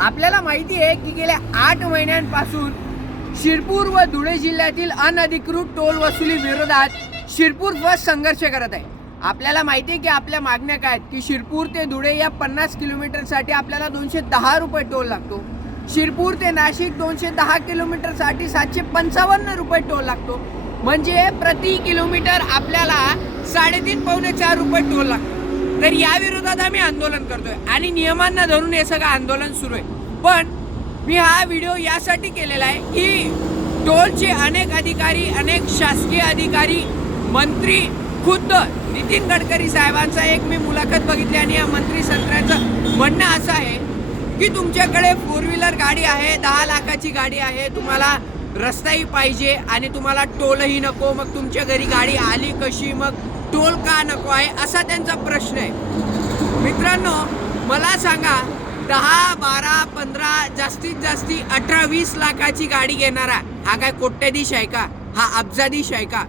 आपल्याला माहिती आहे की गेल्या आठ महिन्यांपासून शिरपूर व धुळे जिल्ह्यातील अनधिकृत टोल वसुली विरोधात शिरपूर फर्स्ट संघर्ष करत आहे. आपल्याला माहिती आहे की आपल्या मागण्या काय आहेत? की शिरपूर ते धुळे या पन्नास किलोमीटरसाठी आपल्याला दोनशे दहा रुपये टोल लागतो. शिरपूर ते नाशिक दोनशे दहा किलोमीटरसाठी सातशे पंचावन्न रुपये टोल लागतो. म्हणजे प्रति किलोमीटर आपल्याला साडेतीन पावणे चार रुपये टोल लागतो. तर या विरोधात आम्ही आंदोलन करतोय. आणि नियमांना धरून हे सगळं आंदोलन सुरू आहे. पण मी हा व्हिडिओ यासाठी केलेला आहे की टोलचे अनेक अधिकारी अनेक शासकीय अधिकारी मंत्री खुद्द नितीन गडकरी साहेबांचा एक मी मुलाखत बघितली आणि या मंत्री संत्र्याचं म्हणणं असं आहे की तुमच्याकडे फोर व्हीलर गाडी आहे दहा लाखाची गाडी आहे तुम्हाला रस्ताही पाहिजे आणि तुम्हाला टोलही नको मग तुमच्या घरी गाडी आली कशी मग टोल का नको आहे असा त्यांचा प्रश्न आहे. मित्रांनो मला सांगा दहा बारा पंधरा जास्तीत जास्ती अठरा वीस लाखाची गाडी घेणारा हा काय कोट्याधीश आहे का? हा अब्जाधीश आहे का?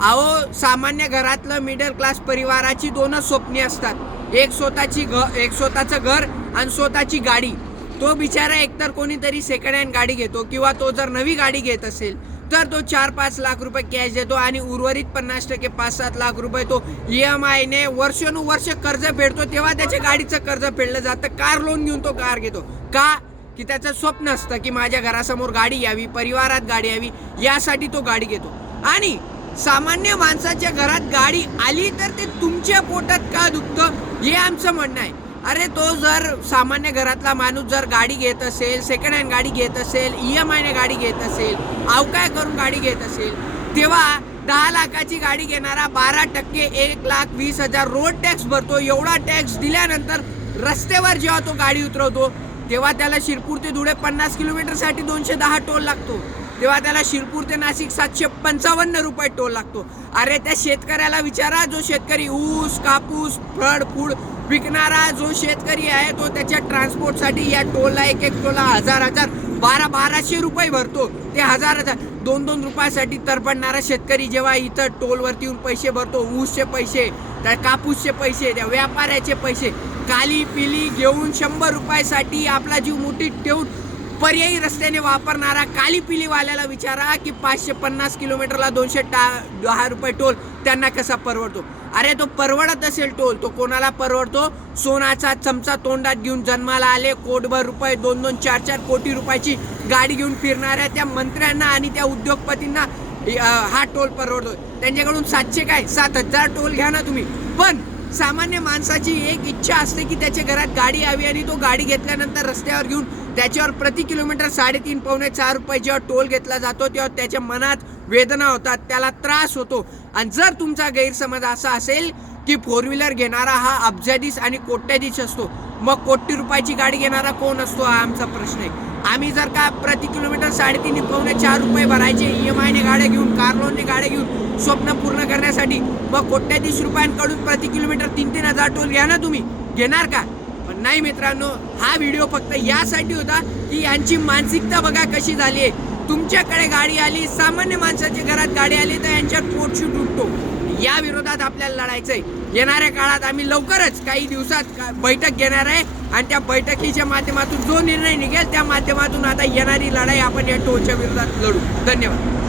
अहो सामान्य घरातलं मिडल क्लास परिवाराची दोनच स्वप्ने असतात. एक स्वतःची घ एक स्वतःचं घर आणि स्वतःची गाडी. तो बिचारा एकतर कोणीतरी सेकंड हँड गाडी घेतो किंवा तो जर नवी गाडी घेत असेल तर तो चार पाच लाख रुपये कॅश देतो आणि उर्वरित पन्नास टक्के पाच सात लाख रुपये तो ई एम आयने वर्षानुवर्ष कर्ज फेडतो तेव्हा त्याच्या गाडीचं कर्ज फेडलं जातं. कार लोन घेऊन तो कार घेतो. का? की त्याचं स्वप्न असतं की माझ्या घरासमोर गाडी यावी परिवारात गाडी यावी यासाठी तो गाडी घेतो. आणि सामान्य माणसाच्या घरात गाडी आली तर ते तुमच्या पोटात का दुखतं हे आमचं म्हणणं आहे. अरे तो जर सामान्य घरातला माणूस जर गाडी घेत असेल सेकंड हँड गाडी घेत असेल ई एम आयने गाडी घेत असेल अवकाय करून गाडी घेत असेल? तेव्हा दहा लाखाची गाडी घेणारा बारा टक्के एक लाख वीस हजार रोड टॅक्स भरतो. एवढा टॅक्स दिल्यानंतर रस्त्यावर जेव्हा तो गाडी उतरवतो तेव्हा त्याला शिरपूर ते धुळे पन्नास किलोमीटरसाठी दोनशे दहा टोल लागतो. तेव्हा त्याला शिरपूर ते नाशिक सातशे पंचावन्न रुपये टोल लागतो. अरे त्या शेतकऱ्याला विचारा जो शेतकरी ऊस कापूस फळ फूड विकणारा जो शेतकरी आहे तो त्याच्या ट्रान्सपोर्टसाठी या टोलला एक एक टोलला हजार हजार बारा बाराशे रुपये भरतो. ते हजार हजार दोन दोन रुपयासाठी तरपडणारा शेतकरी जेव्हा इथं टोलवरती येऊन पैसे भरतो ऊसचे पैसे त्या कापूसचे पैसे त्या व्यापाऱ्याचे पैसे काली पिली घेऊन शंभर रुपयासाठी आपला जीव मुठीत ठेवून पर्यायी रस्त्याने वापरणारा कालीपिलीवाल्याला विचारा की पाचशे पन्नास किलोमीटरला दोनशे टा दहा रुपये टोल त्यांना कसा परवडतो? अरे तो परवडत असेल टोल तो कोणाला परवडतो? सोनाचा चमचा तोंडात घेऊन जन्माला आले कोटभर रुपये दोन दोन चार चार कोटी रुपयाची गाडी घेऊन फिरणाऱ्या त्या मंत्र्यांना आणि त्या उद्योगपतींना हा टोल परवडतो त्यांच्याकडून सातशे काय? सात हजार टोल घ्या ना तुम्ही. पण सामान्य माणसाची एक इच्छा असते की त्याच्या घरात गाडी यावी आणि तो गाडी घेतल्यानंतर रस्त्यावर घेऊन त्याच्यावर प्रति किलोमीटर साडेतीन पावणे चार रुपये जेव्हा टोल घेतला जातो तेव्हा त्याच्या मनात वेदना होतात त्याला त्रास होतो. आणि जर तुमचा गैरसमज असा असेल की फोर व्हीलर घेणारा हा अब्जाधीश आणि कोट्याधीश असतो मग कोटी रुपयाची गाडी घेणारा कोण असतो हा आमचा प्रश्न आहे. आम्ही जर का प्रति किलोमीटर साडेतीन पावणे चार रुपये भरायचे ई एम आयने गाड्या घेऊन कार लोनने गाड्या घेऊन स्वप्न पूर्ण करण्यासाठी मग कोट्याधीश रुपयांकडून प्रति किलोमीटर तीन तीन हजार टोल घ्या ना तुम्ही. घेणार का? पण नाही मित्रांनो हा व्हिडिओ फक्त यासाठी होता की यांची मानसिकता बघा कशी झाली आहे. तुमच्याकडे गाडी आली सामान्य माणसाच्या घरात गाडी आली तर यांच्यात पोटशूट उठतो या विरोधात आपल्याला लढायचंय. येणाऱ्या काळात आम्ही लवकरच काही दिवसात का- बैठक घेणार आहे आणि त्या बैठकीच्या माध्यमातून जो निर्णय निघेल त्या माध्यमातून आता येणारी लढाई आपण या टोच्या विरोधात लढू. धन्यवाद.